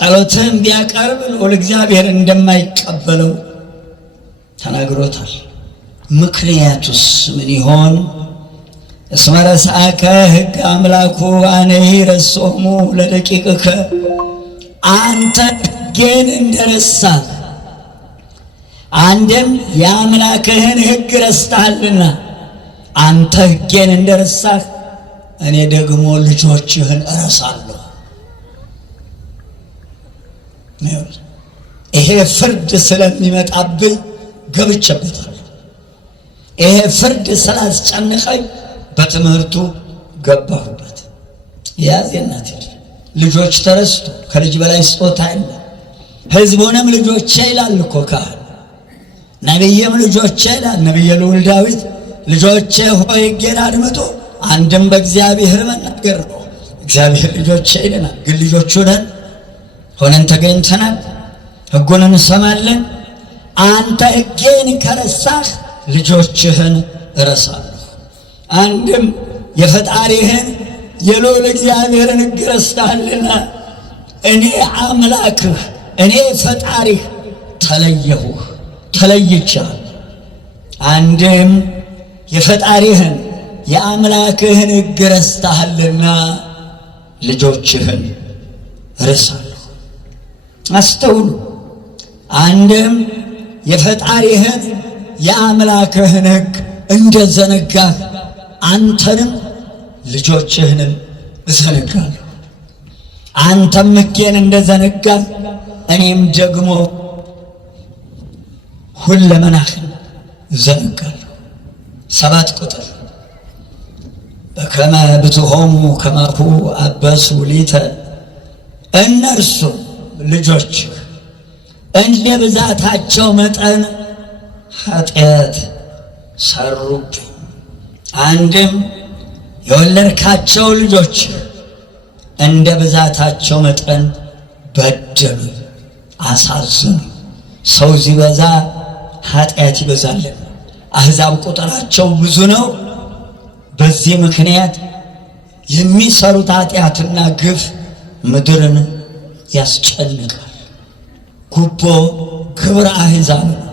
ጸሎትን ቢያቀርብ ለእግዚአብሔር እንደማይቀበለው ተናግሮታል። ምክንያቱስ ምን ይሆን? እስመ ረስአከ ሕግ አምላኩ አነሂ ረስኦሙ ለደቂቅከ። አንተ ሕጌን እንደረሳህ አንድም የአምላክህን ሕግ ረስተሃልና አንተ ሕጌን እንደረሳህ እኔ ደግሞ ልጆችህን እረሳለሁ። ይሄ ፍርድ ስለሚመጣብኝ ገብቼበታለሁ። ይሄ ፍርድ ስላስጨነቀኝ በትምህርቱ ገባሁበት። ያዝ የእናቴ ልጆች ተረስቶ ከልጅ በላይ ስጦታ የለ። ሕዝቡንም ልጆቼ ይላል እኮ ካህን። ነቢይም ልጆቼ ይላል ነቢየ ልዑል ዳዊት። ልጆቼ ሆይ ሕጌን አድምጡ። አንድም በእግዚአብሔር መናገር ነው። እግዚአብሔር ልጆቼ ይለናል። ግን ልጆቹ ነን ሆነን ተገኝተናል። ሕጉን እንሰማለን። አንተ ሕጌን ከረሳህ ልጆችህን እረሳለሁ። አንድም የፈጣሪህን የልዑል እግዚአብሔርን ሕግ ረስተሃልና እኔ አምላክህ እኔ ፈጣሪህ ተለየሁህ፣ ተለይቻለሁ። አንድም የፈጣሪህን የአምላክህን ሕግ ረስተሃልና ልጆችህን እረሳለሁ። አስተውሉ። አንድም የፈጣሪህን የአምላክህን ሕግ እንደዘነጋህ አንተንም ልጆችህንም እዘነጋለሁ። አንተም ሕጌን እንደዘነጋህ እኔም ደግሞ ሁለመናህን እዘነጋለሁ። 7 ቁጥር በከመ ብትሆሙ ከማሁ አበሱ ሊተ። እነርሱ ልጆች እንደ ብዛታቸው መጠን ኃጢአት ሰሩብኝ። አንድም የወለድካቸው ልጆች እንደ ብዛታቸው መጠን በደሉ፣ አሳዘኑ። ሰው ሲበዛ ኃጢአት ይበዛልን። አሕዛብ ቁጥራቸው ብዙ ነው። በዚህ ምክንያት የሚሰሩት ኃጢአትና ግፍ ምድርን ያስጨንቃል። ጉቦ ክብረ አሕዛብ ነው።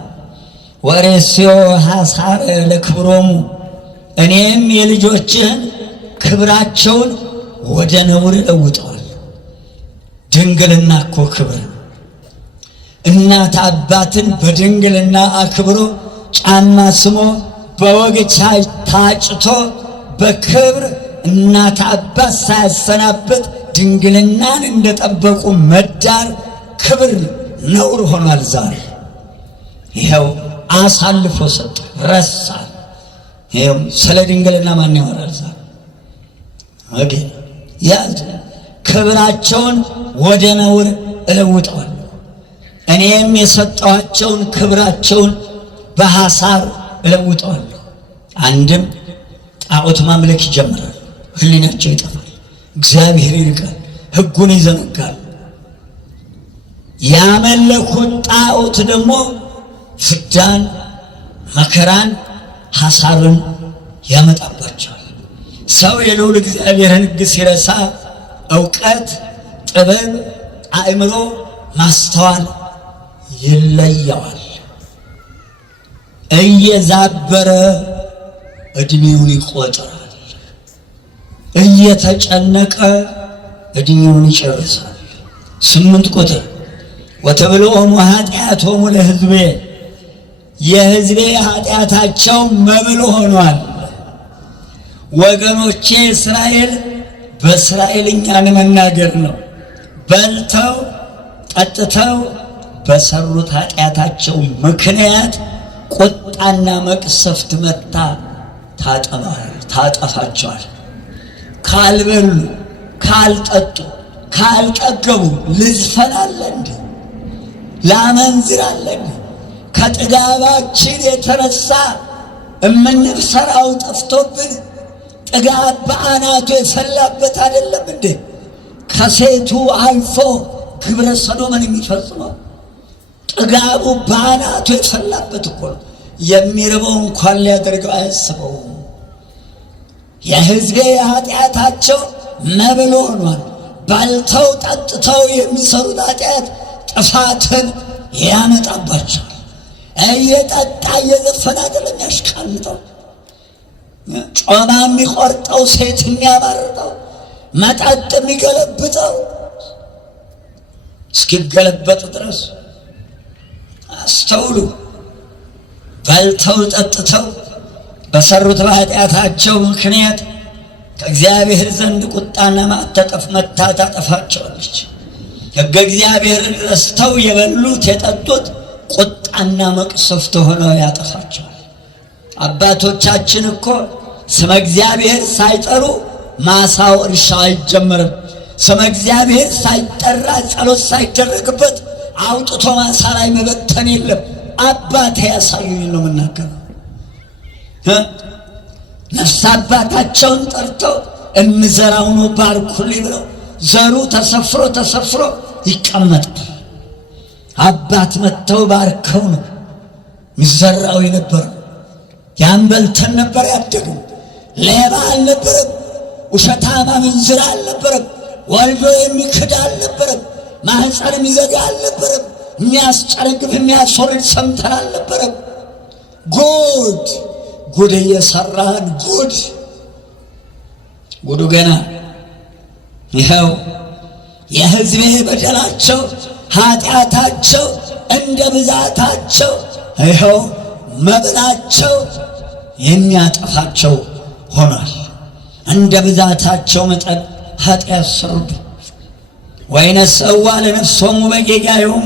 ወሬስዮ ሐሳረ ለክብሮሙ። እኔም የልጆችህን ክብራቸውን ወደ ነውር እለውጠዋል። ድንግልና እኮ ክብር ነው። እናት አባትን በድንግልና አክብሮ ጫማ ስሞ በወግ ታጭቶ በክብር እናት አባት ሳያሰናበት ድንግልናን እንደጠበቁ መዳር ክብር ነውር ሆኗል። ዛሬ ይኸው አሳልፎ ሰጠ፣ ረሳ። ይኸው ስለ ድንግልና ማን ያወራል ዛሬ? ያዝ ክብራቸውን ወደ ነውር እለውጠዋለሁ። እኔም የሰጠኋቸውን ክብራቸውን በሐሳር እለውጠዋለሁ። አንድም ጣዖት ማምለክ ይጀምራል፣ ሕሊናቸው ይጠፋል፣ እግዚአብሔር ይርቃል፣ ሕጉን ይዘነጋል። ያመለኩት ጣዖት ደግሞ ፍዳን፣ መከራን፣ ሐሳርን ያመጣባቸዋል። ሰው የልዑል እግዚአብሔርን ሕግ ሲረሳ ዕውቀት፣ ጥበብ፣ አእምሮ፣ ማስተዋል ይለየዋል። እየዛበረ ዕድሜውን ይቆጥራል፣ እየተጨነቀ ዕድሜውን ይጨርሳል። 8 ቁጥር ወተብልዖሙ ኃጢአቶሙ ለሕዝቤ። የሕዝቤ ኃጢአታቸው መብል ሆኗል። ወገኖቼ እስራኤል በእስራኤልኛን መናገር ነው። በልተው ጠጥተው በሰሩት ኃጢአታቸው ምክንያት ቁጣና መቅሰፍት መታ ታጠፋቸዋል። ካልበሉ ካልጠጡ ካልጠገቡ ልዝፈናለ እንዴ? ላመንዝራለ እንዴ? ከጥጋባችን የተነሳ እምንሰራው ጠፍቶብን ጥጋብ በአናቱ የፈላበት አይደለም እንዴ? ከሴቱ አልፎ ግብረ ሰዶምን የሚፈጽመው ጥጋቡ በአናቱ የፈላበት እኮ ነው። የሚርበው እንኳን ሊያደርገው አያስበውም። የሕዝቤ ኃጢአታቸው መብል ሆኗል። በልተው ጠጥተው የሚሰሩት ኃጢአት ጥፋትን ያመጣባቸዋል። እየጠጣ እየዘፈነ አይደለም ያሽቃልጠው፣ ጮማ የሚቆርጠው፣ ሴት የሚያባርጠው፣ መጠጥ የሚገለብጠው እስኪገለበጥ ድረስ አስተውሉ። በልተው ጠጥተው በሰሩት በኃጢአታቸው ምክንያት ከእግዚአብሔር ዘንድ ቁጣና መታ ታጠፋቸዋለች። ሕገ እግዚአብሔርን ረስተው የበሉት የጠጡት ቁጣና መቅሰፍት ሆነው ያጠፋቸዋል። አባቶቻችን እኮ ስመ እግዚአብሔር ሳይጠሩ ማሳው እርሻው አይጀመርም። ስመ እግዚአብሔር ሳይጠራ ጸሎት ሳይደረግበት አውጥቶ ማሳ ላይ መበተን የለም። አባቴ ያሳዩኝ ነው የምናገረው። ነፍስ አባታቸውን ጠርተው እንዘራው ነው ባርኩልኝ ብለው ዘሩ ተሰፍሮ ይቀመጣል። አባት መጥተው ባርከው ነው የሚዘራው የነበረው። ያን በልተን ነበር ያደግን። ሌባ አልነበረም፣ ውሸታም አመንዝራ አልነበረም፣ ወልዶ የሚክድ አልነበረም፣ ማህፀን የሚዘጋ አልነበረም፣ የሚያስጨነግፍ የሚያስወርድ ሰምተን አልነበረም። ጉድ እየሰራን ጉዱ ገና ይኸው የሕዝቤ በደላቸው ኃጢአታቸው እንደ ብዛታቸው ይኸው መብላቸው የሚያጠፋቸው ሆኗል። እንደ ብዛታቸው መጠን ኃጢአት ሰሩብኝ። ወይነሰዋ ለነፍሶሙ በጌጋዮሙ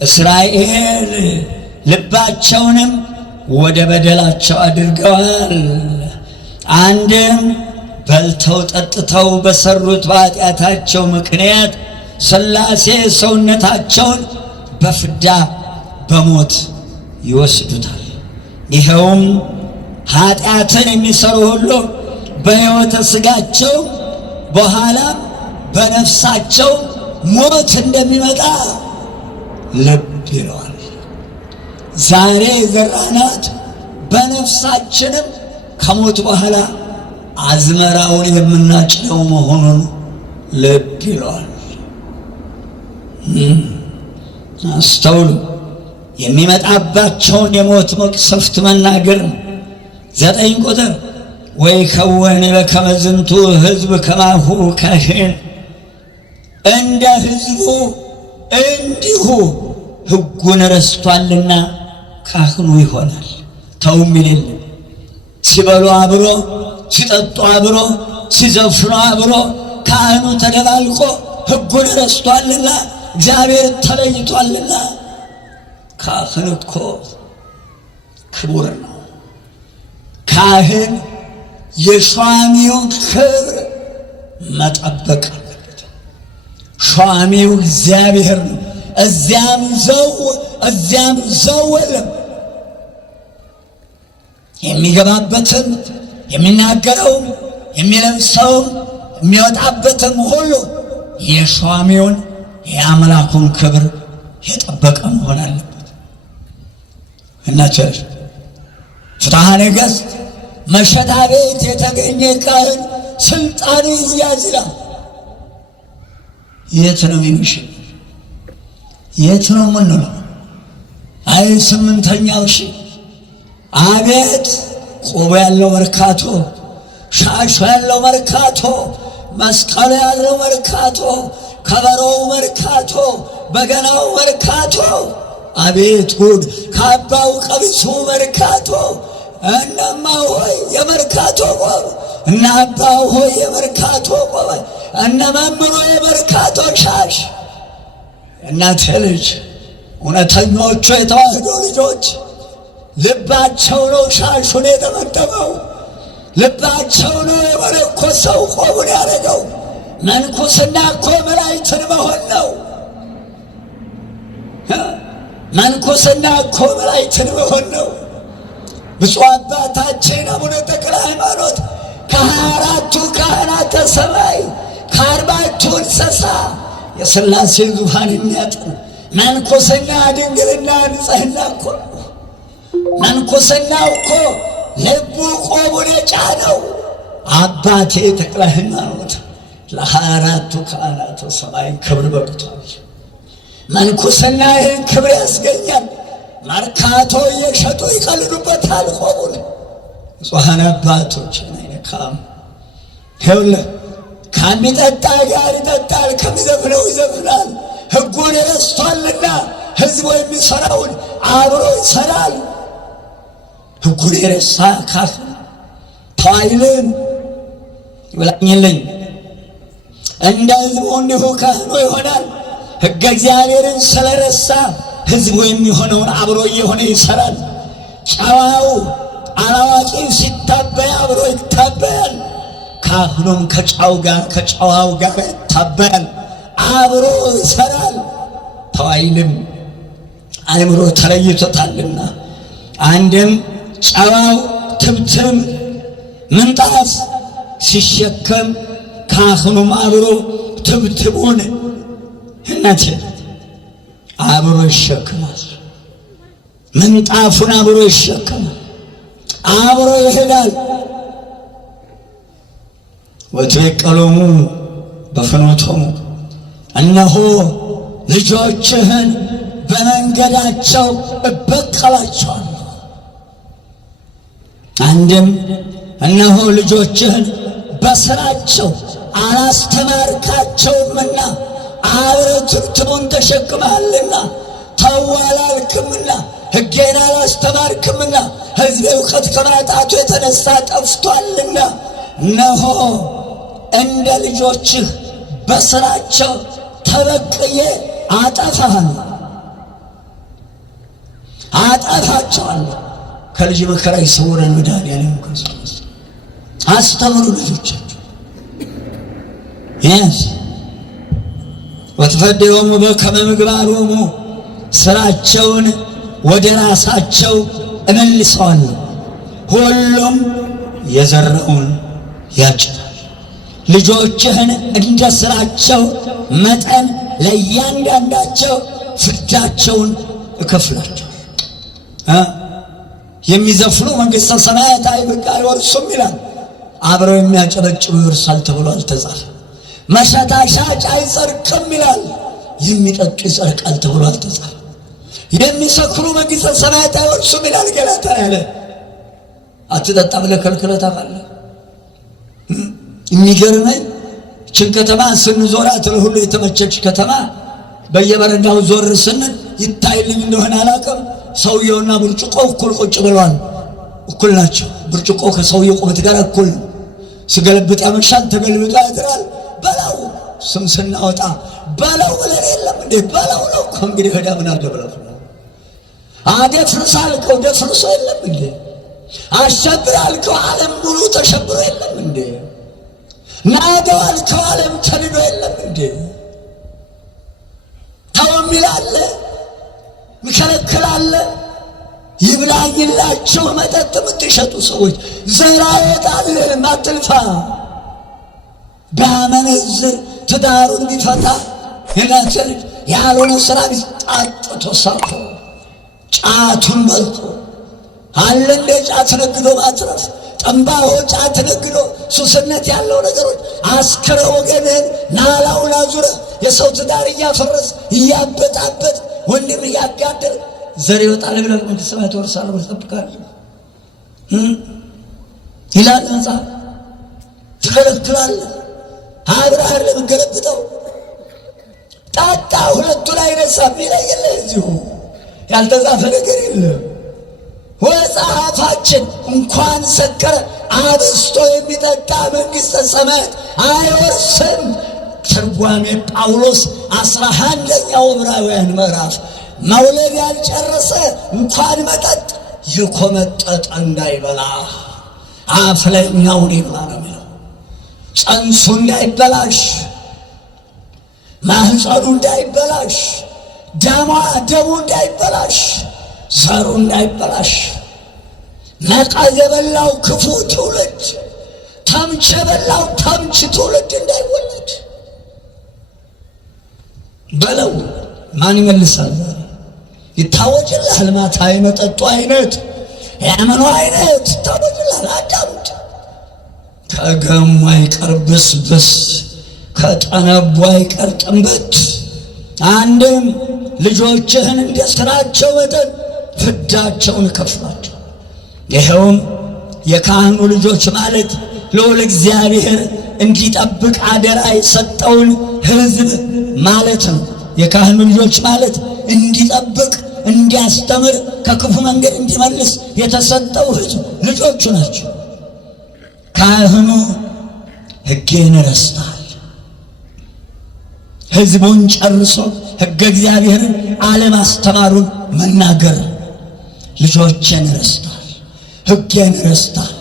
እስራኤል ልባቸውንም ወደ በደላቸው አድርገዋል። አንድም በልተው ጠጥተው በሰሩት በኃጢአታቸው ምክንያት ሥላሴ ሰውነታቸውን በፍዳ በሞት ይወስዱታል። ይኸውም ኃጢአትን የሚሰሩ ሁሉ በሕይወተ ሥጋቸው በኋላም በነፍሳቸው ሞት እንደሚመጣ ልብ ይለዋል። ዛሬ የዘራናት በነፍሳችንም ከሞት በኋላ አዝመራውን የምናጭደው መሆኑን ልብ ይለዋል። አስተውሉ። የሚመጣባቸውን የሞት መቅሰፍት መናገር 9 ቁጥር ወይ ከወን በከመ ዝንቱ ሕዝብ ከማሁ ካህን፣ እንደ ሕዝቡ እንዲሁ ሕጉን ረስቷልና ካህኑ ይሆናል። ተውም የለም። ሲበሉ አብሮ፣ ሲጠጡ አብሮ፣ ሲዘፍኑ አብሮ ካህኑ ተደባልቆ ሕጉን ረስቷልና እግዚአብሔር ተለይቷልና። ካህን እኮ ክቡር ነው። ካህን የሿሚውን ክብር መጠበቅ አለበት። ሿሚው እግዚአብሔር ነው። እዚያም ዘው የለም። የሚገባበትም የሚናገረውም የሚለብሰውም የሚወጣበትም ሁሉ የሿሚውን የአምላኩን ክብር የጠበቀ መሆን አለበት። እናቸር ፍትሐ ነገሥት መሸታ ቤት የተገኘ ካህን ስልጣኑ ይያዝላል። የት ነው የሚመሽል? የት ነው ምንለው? 8ኛው ሺህ አቤት ቆቦ ያለው መርካቶ፣ ሻሹ ያለው መርካቶ፣ መስቀሉ ያለው መርካቶ፣ ከበሮው መርካቶ፣ በገናው መርካቶ፣ አቤት ጉድ! ካባው ቀሚሱ መርካቶ። እነማ ሆይ የመርካቶ ቆብ፣ እነ አባ ሆይ የመርካቶ ቆብ፣ እነ መምሮ የመርካቶ ሻሽ። እናቴ ልጅ እውነተኞቹ የተዋህዶ ልጆች ልባቸው ነው ሻሹን የተመደበው፣ ልባቸው ነው የመነኮሰው ቆቡን ያደረገው። መንኩስና እኮ መላእክትን መሆን ነው። መንኩስና እኮ መላእክትን መሆን ነው። ብፁዕ አባታችን አቡነ ተክለ ሃይማኖት ከ24ቱ ካህናተ ሰማይ ከ40ቱ እንስሳ የሥላሴን ዙፋን የሚያጥን መንኩስና ድንግልና ንጽሕና እኮ ነው። መንኩስናው እኮ ልቡ ቆቡን የጫነው አባቴ ተክለ ሃይማኖት ለ24ቱ ካህናተ ሰማይ ክብር በቅቷል። መንኩስና ይህን ክብር ያስገኛል። መርካቶ እየሸጡ ይቀልዱበታል። ቆቡን ንጹሐን አባቶችን አይነካም። ይኸውልህ ከሚጠጣ ጋር ይጠጣል፣ ከሚዘፍነው ይዘፍናል። ሕጉን ረስቷልና ሕዝቡ የሚሠራውን አብሮ ይሠራል። ሕጉን የረሳ ካህን ተዋይልን ይብላኝልኝ እንደ ሕዝቡ እንዲሁ ካህኑ ይሆናል። ሕገ እግዚአብሔርን ስለረሳ ሕዝቡ የሚሆነውን አብሮ እየሆነ ይሠራል። ጨዋው አላዋቂው ሲታበይ አብሮ ይታበያል። ካህኑም ከጨዋው ጋር ይታበያል፣ አብሮ ይሠራል። ተዋይልም አእምሮ ተለይቶታልና አንድም ጨዋው ትብትም ምንጣፍ ሲሸከም ካህኑም አብሮ ትብትቡን እናቴ አብሮ ይሸከማል። ምንጣፉን አብሮ ይሸከማል፣ አብሮ ይሄዳል። ወትቤቀሎሙ በፍኖቶሙ እነሆ ልጆችህን በመንገዳቸው እበቀላቸዋለሁ። አንድም እነሆ ልጆችህን በሥራቸው አላስተማርካቸውምና አብረህ ትብትቡን ተሸክመሃልና ተው አላልክምና ሕጌን አላስተማርክምና ሕዝቤ እውቀት ከማጣቱ የተነሳ ጠፍቷልና እነሆ እንደ ልጆችህ በሥራቸው ተበቅዬ አጠፋቸዋለሁ። ከልጅ መከራ ይሰውረን መድኃኒዓለም ክርስቶስ። አስተምሩ ልጆቻችሁ ያዝ ወትፈዴዎሙ በከመ ምግባሮሙ ሥራቸውን ወደ ራሳቸው እመልሰዋለሁ። ሁሉም የዘራውን ያጭዳል። ልጆችህን እንደ ሥራቸው መጠን ለእያንዳንዳቸው ፍዳቸውን እከፍላቸው። የሚዘፍኑ መንግሥተ ሰማያት አይወርሱም ይላል። አብረው የሚያጨበጭቡ ይወርሳል ተብሎ አልተጻፈ። መሸታ ሻጭ አይጸድቅም ይላል። የሚጠጡ ይጸድቃል ተብሎ አልተጻፈ። የሚሰክሩ መንግሥተ ሰማያት አይወርሱም ይላል ገላትያ ያለ። አትጠጣ ብለህ ከልክለህ ታውቃለህ? የሚገርመኝ ይህችን ከተማ ስንዞራት ለሁሉ የተመቸች ከተማ በየበረንዳው ዞር ስንል ይታይልኝ እንደሆነ አላውቅም። ሰውየውና ብርጭቆ እኩል ቁጭ ብለዋል። እኩል ናቸው። ብርጭቆ ከሰውየው ቁመት ጋር እኩል ነው። ስገለብጥ ያመሻል፣ ተገልብጦ ያድራል። በላው ስም ስናወጣ በላው ብለን የለም እንዴ? በላው ነው እኮ እንግዲህ ሄዳ ምን አልደብረው አደፍርስ አልከው ደፍርሶ የለም እንዴ? አሸብር አልከው ዓለም ሙሉ ተሸብሮ የለም እንዴ? ናደው አልከው ዓለም ተንዶ የለም እንዴ? ተው የሚላለ ሚከለክላለ። ይብላኝላቸው መጠጥ የምትሸጡ ሰዎች ዘራ ይወጣልህም አትልፋ። ቢያመነዝር ትዳሩን ቢፈታ የናቸ ልጅ ያልሆነ ሥራ ቢጣጥቶ ሰርቶ ጫቱን በልቶ አለ እንደ ጫት ነግዶ ማትረፍ ጠንባሆ ጫት ነግዶ ሱስነት ያለው ነገሮች አስክረ ወገንህን ናላውን አዙረ የሰው ትዳር እያፈረስ እያበጣበጥ ወንድም እያጋደል ዘር ይወጣል ብለህ መንግሥተ ሰማያት ትወርሳለህ ብለህ ትጠብቃለህ ይላል መጽሐፍ። ትከለክላለህ። አብረሃል ለምገለብጠው ጣጣ ሁለቱ ላይ ነሳም ይለየለ እዚሁ ያልተጻፈ ነገር የለም። ወጸሐፋችን እንኳን ሰከረ አብስቶ የሚጠጣ መንግሥተ ሰማያት አይወርስም። ትርጓሜ ጳውሎስ 11ኛው ዕብራውያን ምዕራፍ መውለድ ያልጨረሰ እንኳን መጠጥ የኮመጠጠ እንዳይበላ አፍለኛውን ይብላ ነው የሚለው። ጸንሱ እንዳይበላሽ፣ ማህፀኑ እንዳይበላሽ፣ ደሙ እንዳይበላሽ፣ ዘሩ እንዳይበላሽ፣ ነቀዝ የበላው ክፉ ትውልድ፣ ተምች የበላው ተምች ትውልድ እንዳይወለድ በለው። ማን ይመልሳል? ይታወጅልሃል። ማታ የመጠጡ አይነት የምኑ አይነት ይታወጅልሃል። አዳምጥ። ከገሙ አይቀር ብስብስ ከጠነቡ አይቀር ጥንበት። አንድም ልጆችህን እንደ ሥራቸው መጠን ፍዳቸውን ከፍሏቸው። ይኸውም የካህኑ ልጆች ማለት ልዑል እግዚአብሔር እንዲጠብቅ አደራ የሰጠውን ሕዝብ ማለት ነው። የካህኑ ልጆች ማለት እንዲጠብቅ፣ እንዲያስተምር፣ ከክፉ መንገድ እንዲመልስ የተሰጠው ሕዝብ ልጆቹ ናቸው። ካህኑ ሕጌን ረስቷል። ሕዝቡን ጨርሶ ሕገ እግዚአብሔርን አለማስተማሩን መናገር። ልጆችን ረስቷል፣ ሕጌን ረስቷል፣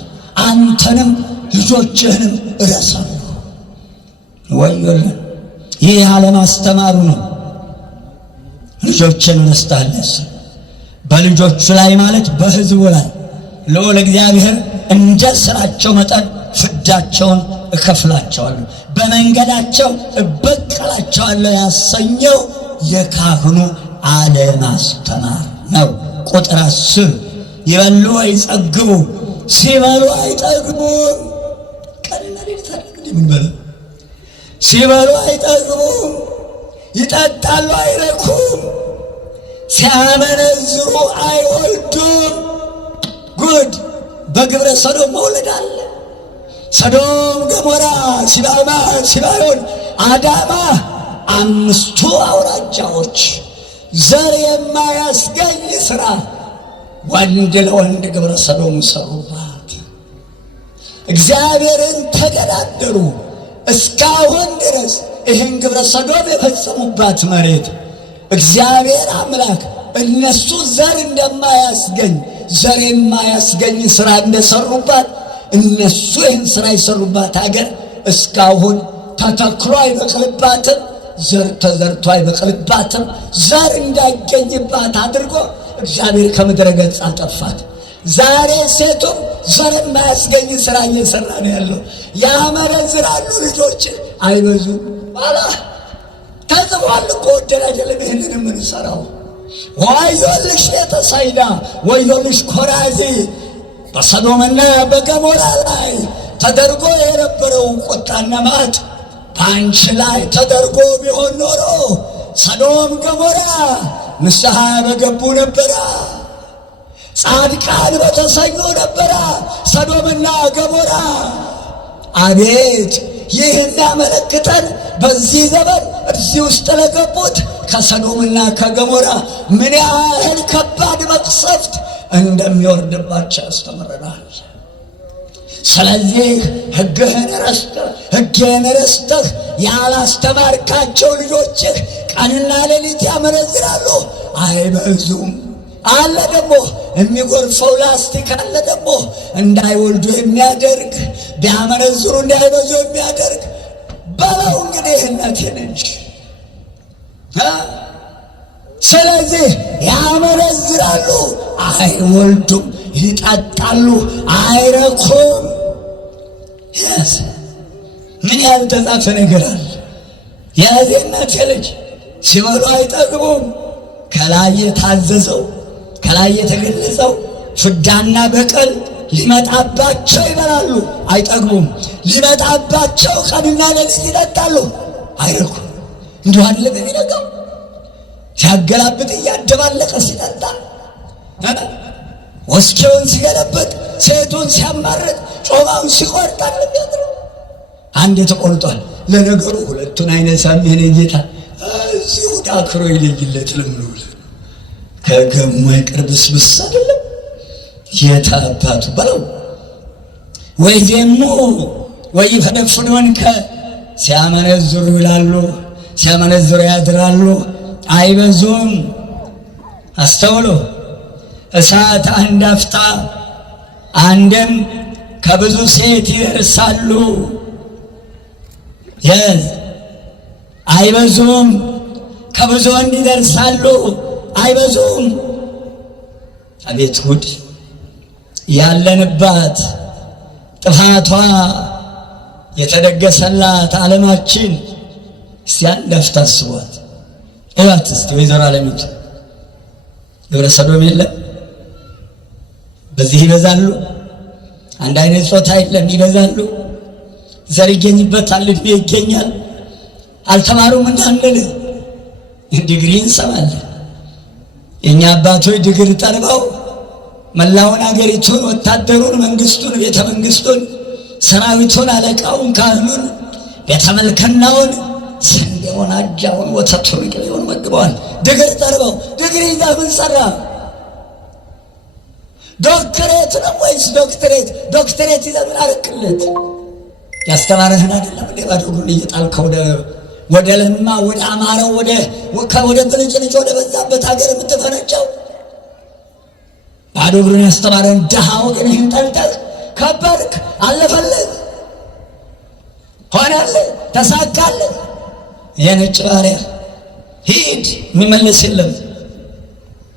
አንተንም ልጆችህንም እረሳለሁ። ወዮልን! ይህ አለማስተማሩ ነው። ልጆችን ረስቷል። በልጆቹ ላይ ማለት በሕዝቡ ላይ ልዑል እግዚአብሔር እንደ ሥራቸው መጠን ፍዳቸውን እከፍላቸዋለሁ፣ በመንገዳቸው እበቀላቸዋለሁ ያሰኘው የካህኑ አለማስተማር ነው። ቁጥር 10 ይበሉ አይጠግቡ፣ ሲበሉ አይጠግቡም። ቀንና ሌሊት ምን በለ ሲበሉ አይጠግቡም፣ ይጠጣሉ አይረኩም፣ ሲያመነዝሩ አይወልዱም። ጉድ! በግብረ ሰዶም መውለድ አለ። ሰዶም፣ ገሞራ፣ ሲባዮን፣ አዳማ አምስቱ አውራጃዎች ዘር የማያስገኝ ሥራ ወንድ ለወንድ ግብረ ሰዶም ሰሩባት። እግዚአብሔርን ተገዳደሩ። እስካሁን ድረስ ይህን ግብረ ሰዶም የፈጸሙባት መሬት እግዚአብሔር አምላክ እነሱ ዘር እንደማያስገኝ ዘር የማያስገኝ ሥራ እንደሰሩባት እነሱ ይህን ሥራ የሰሩባት ሀገር እስካሁን ተተክሎ አይበቅልባትም፣ ዘር ተዘርቶ አይበቅልባትም። ዘር እንዳይገኝባት አድርጎ እግዚአብሔር ከምድረ ገጽ አጠፋት። ዛሬ ሴቱም ዘር የማያስገኝ ሥራ እየሰራ ነው ያለው። ያመነዝራሉ፣ ልጆች አይበዙም። አላ ተጽፏል እኮ ወደን አይደለም ይህንን የምንሠራው። ወዮልሽ ቤተሳይዳ፣ ወዮልሽ ኮራዚ! በሰዶምና በገሞራ ላይ ተደርጎ የነበረው ቁጣና መዓት በአንቺ ላይ ተደርጎ ቢሆን ኖሮ ሰዶም ገሞራ ንስሐ በገቡ ነበራ፣ ጻድቃን በተሰኙ ነበራ ሰዶምና ገሞራ። አቤት! ይህ የሚያመለክተን በዚህ ዘመን እዚህ ውስጥ ለገቡት ከሰዶምና ከገሞራ ምን ያህል ከባድ መቅሰፍት እንደሚወርድባቸው ያስተምረናል። ስለዚህ ሕግህን ረስተህ ያላስተማርካቸው ልጆችህ ቀንና ሌሊት ያመነዝራሉ፣ አይበዙም። አለ ደግሞ የሚጎርፈው ላስቲክ አለ ደግሞ እንዳይወልዱ የሚያደርግ ቢያመነዝሩ እንዳይበዙ የሚያደርግ በለው እንግዲህ እናቴን እንጂ። ስለዚህ ያመነዝራሉ፣ አይወልዱም፣ ይጠጣሉ፣ አይረኩም። ምን ያልተጻፈ ነገር አለ? የዚህ እናቴ ልጅ ሲበሉ አይጠግቡም። ከላይ የታዘዘው ከላይ የተገለጸው ፍዳና በቀል ሊመጣባቸው ይበላሉ፣ አይጠግቡም። ሊመጣባቸው ቀንና ሌሊት ይጠጣሉ፣ አይረኩም። እንዲሁ አይደለም የሚነጋው ሲያገላብጥ እያደባለቀ ሲጠጣ፣ ወስኬውን ሲገለብጥ፣ ሴቱን ሲያማርጥ፣ ጮማውን ሲቆርጥ አለበት ነው። አንድ ተቆርጧል። ለነገሩ ሁለቱን አይነሳም። የኔ ጌታ እዚሁ ዳክሮ ይለይለት ለምኑ ከገሙ ቅርብስብስ አይደለም የታባቱ በለው ወይ ደግሞ ወይ ፈደፍኑን ሲያመነዝሩ ይላሉ፣ ሲያመነዝሩ ያድራሉ፣ አይበዙም። አስተውሎ እሳት አንድ አፍታ አንድም ከብዙ ሴት ይደርሳሉ። አይበዙም። ከብዙ ወንድ ይደርሳሉ፣ አይበዙም። አቤት ጉድ! ያለንባት ጥፋቷ የተደገሰላት ዓለማችን እስቲ አንድ አፍታ አስቧት። እባት እስቲ ወይዘሮ ዓለሚቱ ግብረ ሰዶም የለም፣ በዚህ ይበዛሉ። አንድ አይነት ጾታ የለም፣ ይበዛሉ። ዘር ይገኝበታል፣ ዕድሜ ይገኛል። አልተማሩም እንዳንል ዲግሪ እንሰማለን። የእኛ አባቶች ዲግሪ ጠርበው መላውን አገሪቱን፣ ወታደሩን፣ መንግስቱን፣ ቤተ መንግስቱን፣ ሰራዊቱን፣ አለቃውን፣ ካህኑን፣ ቤተ መልከናውን፣ ስንዴውን፣ አጃውን፣ ወተቱን፣ ቅቤውን መግበዋል። ዲግሪ ጠርበው ዲግሪ ይዛ ምን ሰራ? ዶክትሬት ነው ወይስ ዶክትሬት? ዶክትሬት ይዛ ምን አረክለት? ያስተማረህን አይደለም እንዴ ባዶ እግሩን እየጣልከው ወደ ለማ ወደ አማረው ወደ ብልጭልጭ ወደ በዛበት ሀገር የምትፈነጨው? ባዶ እግሩን ያስተማረን ድሃ ወገንህን ጠልጠል ከበርክ፣ አለፈልህ፣ ሆነልህ፣ ተሳካልህ። የነጭ ባሪያ ሂድ የሚመለስ የለም።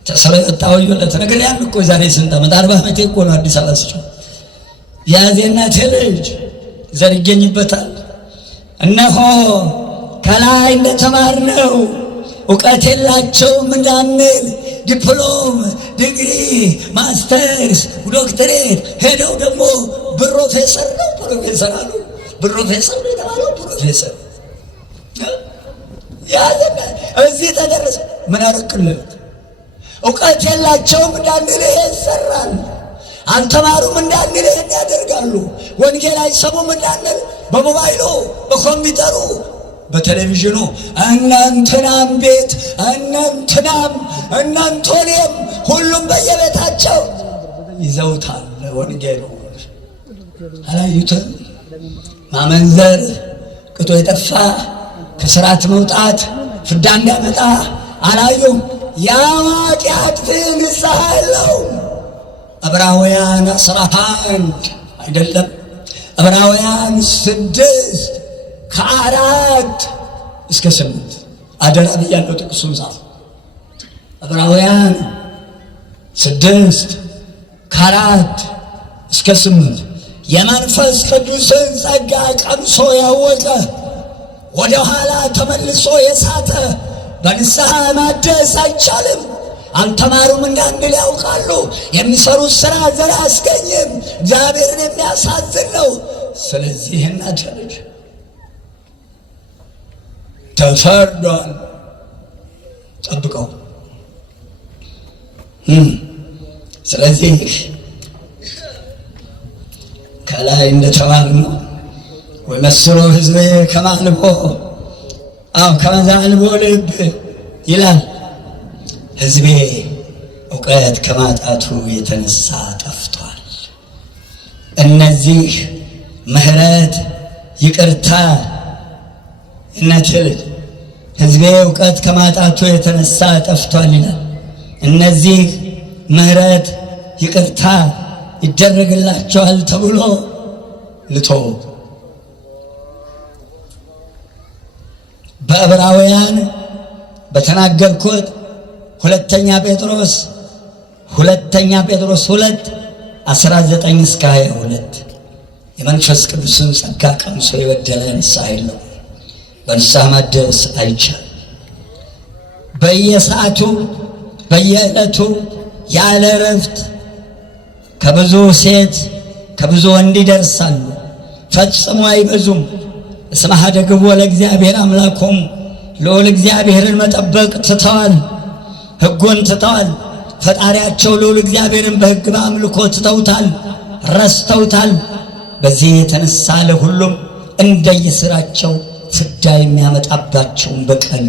ተሰረ ታውዩለት ነገር ያን እኮ ዛሬ ስንት ዓመት 40 ዓመት እኮ ነው አዲስ አበባ ሲጮህ ያዜና ልጅ ዘር ይገኝበታል። እነሆ ከላይ እንደተማርነው እውቀት የላቸውም እንዳንል ዲፕሎም፣ ዲግሪ፣ ማስተርስ፣ ዶክትሬት ሄደው ደግሞ ፕሮፌሰር ነው ፕሮፌሰር አሉ። ፕሮፌሰር ነው የተባለው ፕሮፌሰር ያዘና እዚህ ተደረሰ። ምን አረክለት? እውቀት የላቸውም እንዳንል ይሰራል። አልተማሩም እንዳንል ይሄን ያደርጋሉ። ወንጌል አይሰሙም እንዳንል በሞባይሉ፣ በኮምፒውተሩ፣ በቴሌቪዥኑ እናንተናም ቤት እናንቶኔም ሁሉም በየቤታቸው ይዘውታል። ወንጌሉ አላዩትም። ማመንዘር፣ ቅጦ የጠፋ ከስርዓት መውጣት ፍዳ እንዳመጣ አላዩም። የኃጢአት ንስሐ የለውም። ዕብራውያን 11 አይደለም ዕብራውያን 6 ከ4 እስከ 8 አደራ ብያለሁ። ጥቅሱን ጻፉ። ዕብራውያን 6 ከ4 እስከ 8 የመንፈስ ቅዱስን ጸጋ ቀምሶ ያወቀ ወደ ኋላ ተመልሶ የሳተ በንስሐ ማደስ አይቻልም። አልተማሩም እንዳንል ያውቃሉ። የሚሰሩት ስራ ዘር አያስገኝም። እግዚአብሔርን የሚያሳዝን ነው። ስለዚህ እናት ልጅ ተፈርዷል። ጠብቀው። ስለዚህ ከላይ እንደተማርነው ወመስሎ ህዝቤ ከማልቦ ከመዛልቦ ልብ ይላል። ህዝቤ እውቀት ከማጣቱ የተነሳ ጠፍቷል። እነዚህ ምህረት፣ ይቅርታ እናትል ህዝቤ እውቀት ከማጣቱ የተነሳ ጠፍቷል ይላል። እነዚህ ምህረት፣ ይቅርታ ይደረግላቸዋል ተብሎ ልቶ በዕብራውያን በተናገርኩት ሁለተኛ ጴጥሮስ 2:19 እስከ 22 የመንፈስ ቅዱስን ጸጋ ቀምሶ የበደለ ንስሐ የለው። በንስሐ ማደስ አይቻልም። በየሰዓቱ በየዕለቱ ያለ እረፍት ከብዙ ሴት ከብዙ ወንድ ይደርሳሉ፣ ፈጽሞ አይበዙም። እስመ ኀደግዎ ለእግዚአብሔር አምላኮሙ ልዑል እግዚአብሔርን መጠበቅ ትተዋል፣ ሕጉን ትተዋል። ፈጣሪያቸው ልዑል እግዚአብሔርን በሕግ በአምልኮ ትተውታል፣ ረስተውታል። በዚህ የተነሳ ለሁሉም እንደየሥራቸው ፍዳ የሚያመጣባቸውን በቀል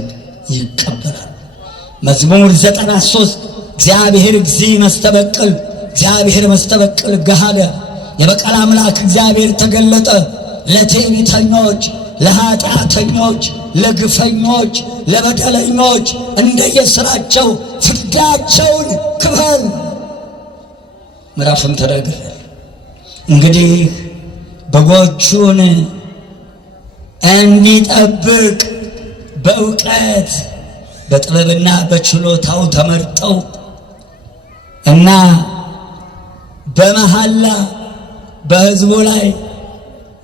ይቀበላል። መዝሙር 93 እግዚአብሔር እግዚእ መስተበቅል፣ እግዚአብሔር መስተበቅል ገሃደ። የበቀል አምላክ እግዚአብሔር ተገለጠ። ለትዕቢተኞች፣ ለኃጢአተኞች፣ ለግፈኞች፣ ለበደለኞች እንደየሥራቸው ፍዳቸውን ክፈል። ምዕራፍም ተናግሬአለሁ። እንግዲህ በጎቹን እንዲጠብቅ በእውቀት በጥበብና በችሎታው ተመርጠው እና በመሐላ በሕዝቡ ላይ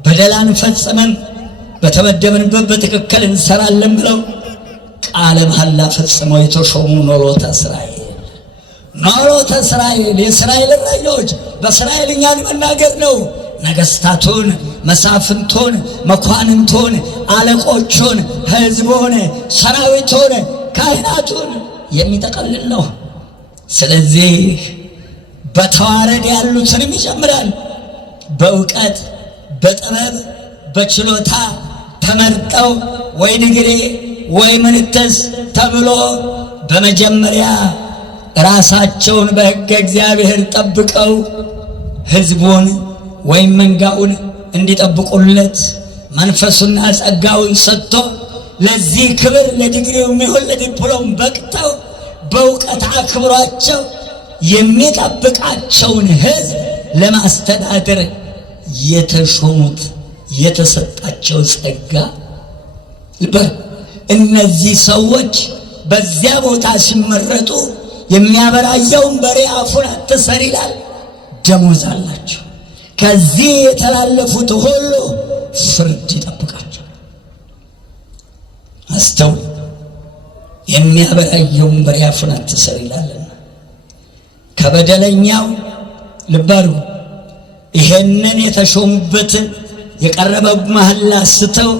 በደላን ፈጽመን በተመደብንበት በትክክል እንሰራለን ብለው ቃለ መሐላ ፈጽመው የተሾሙ ኖሎተ እስራኤል የእስራኤል እረኞች በእስራኤልኛ መናገር ነው። ነገሥታቱን መሳፍንቱን፣ መኳንንቱን፣ አለቆቹን፣ ሕዝቡን፣ ሰራዊቱን፣ ካህናቱን የሚጠቀልል ነው። ስለዚህ በተዋረድ ያሉትንም ይጨምራል። በእውቀት በጥበብ በችሎታ ተመርጠው ወይ ድግሬ ወይ ምንትስ ተብሎ በመጀመሪያ ራሳቸውን በሕገ እግዚአብሔር ጠብቀው ሕዝቡን ወይም መንጋውን እንዲጠብቁለት መንፈሱና ጸጋውን ሰጥቶ ለዚህ ክብር ለድግሬው የሚሆን ለዲፕሎም በቅተው በእውቀት አክብሯቸው የሚጠብቃቸውን ሕዝብ ለማስተዳደር የተሾሙት የተሰጣቸው ጸጋ ልበል። እነዚህ ሰዎች በዚያ ቦታ ሲመረጡ የሚያበራየውን በሬ አፉን አትሰር ይላል። ደሞዝ አላቸው። ከዚህ የተላለፉት ሁሉ ፍርድ ይጠብቃቸው። አስተውል። የሚያበራየውን በሬ አፉን አትሰር ይላልና ከበደለኛው ልባሉ ይሄንን የተሾሙበትን የቀረበ መሐላ ስተው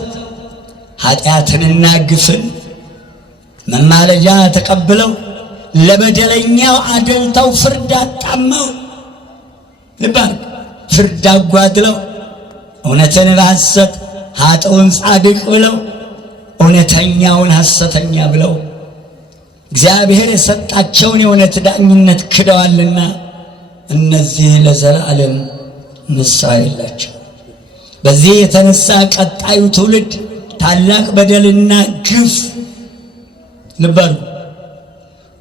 ኃጢአትንና ግፍን መማለጃ ተቀብለው ለበደለኛው አደልተው ፍርድ አጣመው ልባል ፍርድ አጓድለው እውነትን በሐሰት ኃጥኡን ጻድቅ ብለው እውነተኛውን ሐሰተኛ ብለው እግዚአብሔር የሰጣቸውን የእውነት ዳኝነት ክደዋልና እነዚህ ለዘላለም ንስሐ የላቸው። በዚህ የተነሳ ቀጣዩ ትውልድ ታላቅ በደልና ግፍ ልበሉ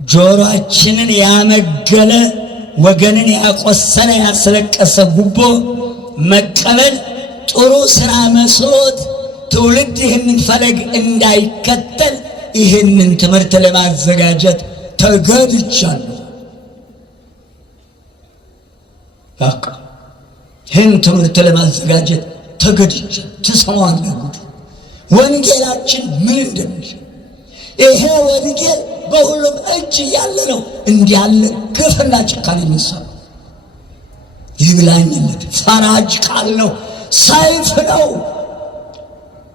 ጆሮአችንን ያመገለ ወገንን ያቆሰለ ያስለቀሰ ጉቦ መቀበል ጥሩ ሥራ መስሎት ትውልድ ይህንን ፈለግ እንዳይከተል ይህንን ትምህርት ለማዘጋጀት ተገድጃለሁ። በቃ ይህን ትምህርት ለማዘጋጀት ተገድጃለሁ። ትሰማዋለህ ጉድ ወንጌላችን ምን እንደሚል። ይሄ ወንጌል በሁሉም እጅ ያለ ነው። እንዲህ ያለ ግፍና ጭካኔ የሚሰማ ይብላኝለት ፈራጅ ቃል ነው፣ ሰይፍ ነው።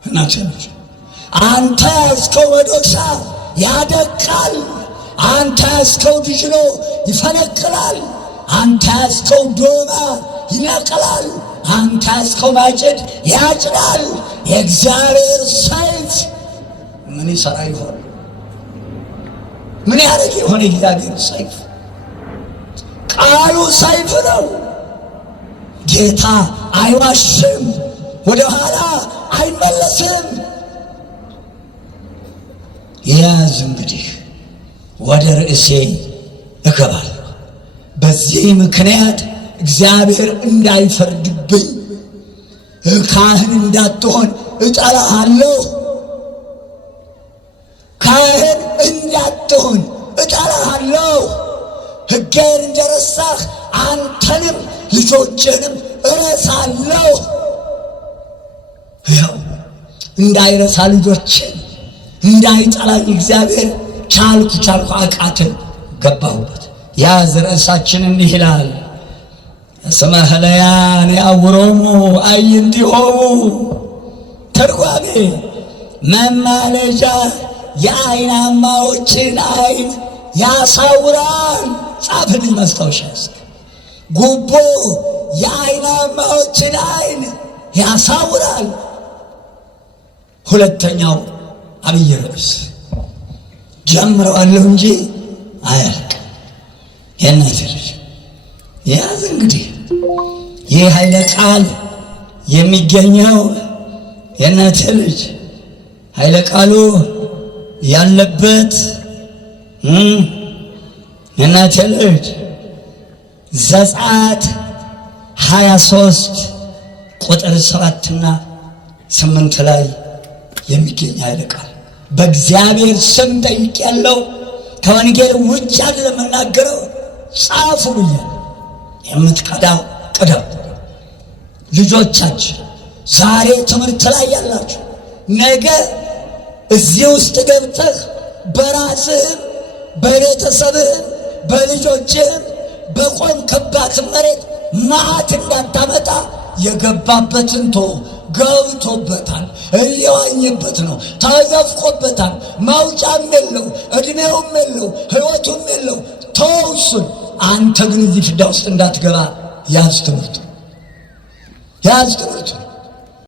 እናቸነች አንተ ያዝከው መዶሻ ያደቃል፣ አንተ ያዝከው ድጅሎ ይፈነቅላል፣ አንተ ያዝከው ዶማ ይነቅላል፣ አንተ ያዝከው ማጭድ ያጭዳል። የእግዚአብሔር ሰይፍ ምን ይሰራ ይሆን? ምን ያደርግ ይሆን? የእግዚአብሔር ሰይፍ ቃሉ ሰይፍ ነው። ጌታ አይዋሽም፣ ወደ ኋላ አይመለስም። ያዝ እንግዲህ ወደ ርዕሴ እገባለሁ። በዚህ ምክንያት እግዚአብሔር እንዳይፈርድብኝ ካህን እንዳትሆን እጠላሃለሁ። ካህን እንዳትሆን እጠላሃለሁ። ሕጌን እንደረሳህ አንተንም ልጆችንም እረሳለሁ። ያው እንዳይረሳ ልጆችን እንዳይጠላኝ እግዚአብሔር ቻልኩ አቃትን ገባሁበት። ያዝ ርዕሳችን እንዲህ ይላል፣ እስመ ህለያን ያውሮሙ አዕይንቲሆሙ። ትርጓሜ መማለጃ የዓይናማዎችን ዓይን ያሳውራል። ጻፍልኝ ማስታወሻ። ጉቦ የዓይናማዎችን ዓይን ያሳውራል። ሁለተኛው አብይ ርዕስ ጀምረዋለሁ እንጂ አያልቅ። የእናቴ ልጅ ያዝ እንግዲህ ይህ ኃይለ ቃል የሚገኘው የእናቴ ልጅ ኃይለ ቃሉ ያለበት የእናቴ ልጅ ዘጸአት 23 ቁጥር 7 እና 8 ላይ የሚገኝ ኃይለ ቃል በእግዚአብሔር ስም ጠይቄያለሁ። ከወንጌል ውጭ አይደለም የምናገረው። ጻፉ ብያለሁ። የምትቀዳው ቅደው። ልጆቻችን ዛሬ ትምህርት ላይ ያላችሁ ነገ እዚህ ውስጥ ገብተህ በራስህም በቤተሰብህም በልጆችህም በቆምክባት መሬት መዓት እንዳታመጣ የገባበትን ገብቶበታል፣ እየዋኘበት ነው፣ ተዘፍቆበታል። ማውጫም የለው፣ እድሜውም የለው፣ ሕይወቱም የለው። ተውሱን አንተ ግን እዚህ ፍዳ ውስጥ እንዳትገባ ያዝ ትምህርቱ፣ ያዝ ትምህርቱ።